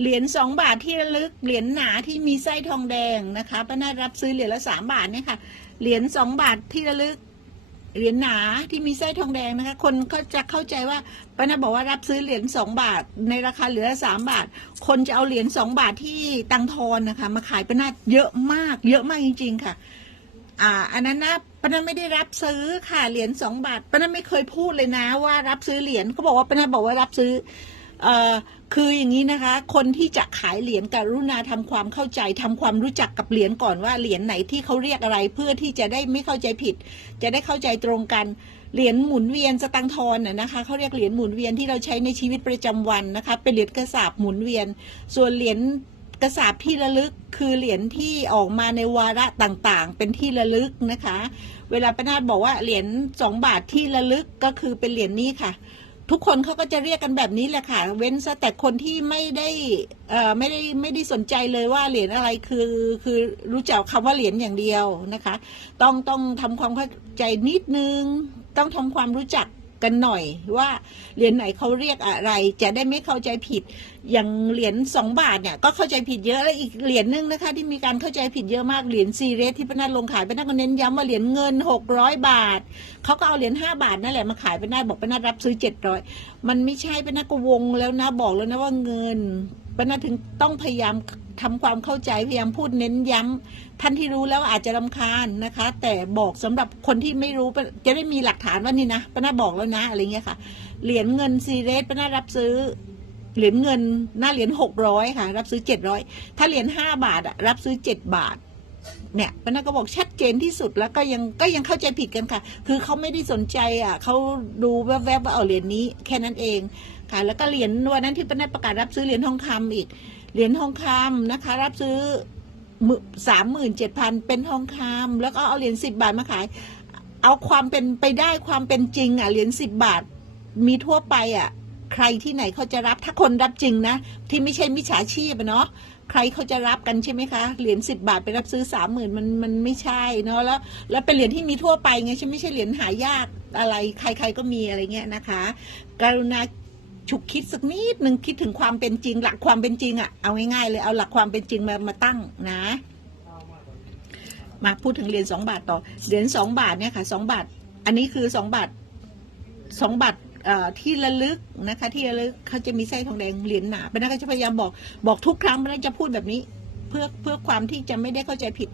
เหรียญสองบาทที่ระลึกเหรียญหนาที่มีไส้ทองแดงนะคะป้านารับซื้อเหรียญละสามบาทเนี่ยค่ะเหรียญสองบาทที่ระลึกเหรียญหนาที่มีไส้ทองแดงนะคะ คนก็จะเข้าใจว่าป้านาบอกว่ารับซื้อเหรียญสองบาท ในราคาเหรียญละสามบาท คนจะเอาเหรียญสองบาทที่ตังทอนนะคะ มาขายป้านาเยอะมาก เยอะมากจริง ๆ ค่ะ อ่า อันนั้นนะป้านาไม่ได้รับซื้อค่ะเหรียญสองบาทป้านาไม่เคยพูดเลยนะว่ารับซื้อเหรียญเขาบอกว่าป้านาบอกว่ารับซื้อ คืออย่างนี้นะคะ คนที่จะขายเหรียญกรุณาทำความเข้าใจทำความรู้จักกับเหรียญก่อนว่าเหรียญไหนที่เขาเรียกอะไรเพื่อที่จะได้ไม่เข้าใจผิด จะได้เข้าใจตรงกันเหรียญหมุนเวียนสตังทอนน่ะนะคะเขาเรียกเหรียญหมุนเวียนที่เราใช้ในชีวิตประจำวันนะคะ เป็นเหรียญกระสาบหมุนเวียน ส่วนเหรียญกระสาบที่ระลึกคือเหรียญที่ออกมาในวาระต่างๆ เป็นที่ระลึกนะคะ เวลาป้านาฏบอกว่าเหรียญสองบาทที่ระลึกก็คือเป็นเหรียญนี้ค่ะ ทุกคนเขาก็จะเรียกกันแบบนี้แหละค่ะ เว้นซะแต่คนที่ไม่ได้เอ่อไม่ได้ไม่ได้สนใจเลยว่าเหรียญอะไรคือคือรู้จักคำว่าเหรียญอย่างเดียวนะคะ ต้องต้องทำความเข้าใจนิดนึง ต้องทำความรู้จัก กันหน่อยว่าเหรียญไหนเขาเรียกอะไร จะได้ไม่เข้าใจผิด อย่างเหรียญสองบาทเนี่ยก็เข้าใจผิดเยอะแล้วอีกเหรียญหนึงนะคะ ที่มีการเข้าใจผิดเยอะมากเหรียญซีเรสที่พนักลงขายพนักก็เน้นย้ำว่าเหรียญเงินหกร้อยบาทเขาก็เอาเหรียญห้าบาทนั่นแหละมาขายไปนาบอกไปนารับซื้อเจ็ดร้อยมันไม่ใช่ไปนาก็วงแล้วนะบอกแล้วนะว่าเงิน ไปนาถึงต้องพยายามทำความเข้าใจพยายามพูดเน้นย้ำท่านที่รู้แล้วอาจจะรำคาญนะคะ แต่บอกสำหรับคนที่ไม่รู้จะได้มีหลักฐานว่านี่นะปนาบอกแล้วนะอะไรเงี้ยค่ะ เหรียญเงินซีเรสปนารับซื้อเหรียญเงินหน้าเหรียญหกร้อยค่ะ รับซื้อเจ็ดร้อยถ้าเหรียญห้าบาทอะรับซื้อเจ็ดบาท เนี่ยปนาก็บอกชัดเจนที่สุดแล้วก็ยังก็ยังเข้าใจผิดกันค่ะ คือเขาไม่ได้สนใจอะเขาดูแวบๆว่าเอาเหรียญนี้แค่นั้นเองค่ะ แล้วก็เหรียญวันนั้นที่ปนาประกาศรับซื้อเหรียญทองคำอีก เหรียญทองคำนะคะ รับซื้อสามหมื่นเจ็ดพันเป็นทองคำแล้วก็เอาเหรียญสิบบาทมาขาย เอาความเป็นไปได้ความเป็นจริงอะเหรียญสิบบาทมีทั่วไปอะ ใครที่ไหนเขาจะรับถ้าคนรับจริงนะ ที่ไม่ใช่มิจฉาชีพอะเนาะใครเขาจะรับกันใช่ไหมคะ เหรียญสิบบาทไปรับซื้อสามหมื่นมันมันไม่ใช่เนาะแล้วแล้วเป็นเหรียญที่มีทั่วไปไงใช่ไม่ใช่เหรียญหายากอะไร ใคร ๆก็มีอะไรเงี้ยนะคะ กรุณาฉุกคิดสักนิดหนึ่งคิดถึงความเป็นจริง หลักความเป็นจริงอะเอาง่ายๆเลยเอาหลักความเป็นจริงมามาตั้งนะ มาพูดถึงเหรียญสองบาทต่อเหรียญสองบาทเนี่ยค่ะสองบาท อันนี้คือสองบาทสองบาท ที่ระลึกนะคะ ที่ระลึกเขาจะมีไส้ทองแดงเหรียญหนาเป็นนักก็จะพยายามบอกบอกทุกครั้งเป็นนักจะพูดแบบนี้ เพื่อเพื่อความที่จะไม่ได้เข้าใจผิด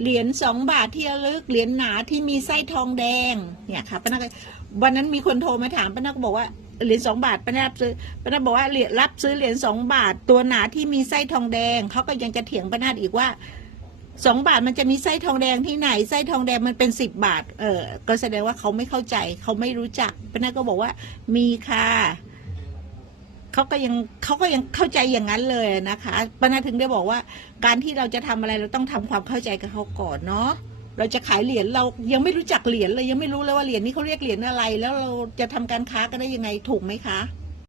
เหรียญสองบาทที่ระลึกเหรียญหนาที่มีไส้ทองแดงเนี่ยค่ะป้านักวันนั้นมีคนโทรมาถามป้านักก็บอกว่าเหรียญสองบาทป้านักซื้อป้านักบอกว่าเหรียญรับซื้อเหรียญสองบาท ตัวหนาที่มีไส้ทองแดงเขาก็ยังจะเถียงป้านักอีกว่า สองบาทมันจะมีไส้ทองแดงที่ไหนไส้ทองแดงมันเป็นสิบบาท เออก็แสดงว่าเขาไม่เข้าใจ เขาไม่รู้จักป้านาก็บอกว่า มีค่ะเขาก็ยังเขาก็ยังเข้าใจอย่างนั้นเลยนะคะป้านาถึงได้บอกว่า การที่เราจะทำอะไรเราต้องทำความเข้าใจกับเขาก่อนเนาะเราจะขายเหรียญเรายังไม่รู้จักเหรียญเลยยังไม่รู้เลยว่าเหรียญนี้เขาเรียกเหรียญอะไร แล้วเราจะทำการค้ากันได้ยังไงถูกไหมคะ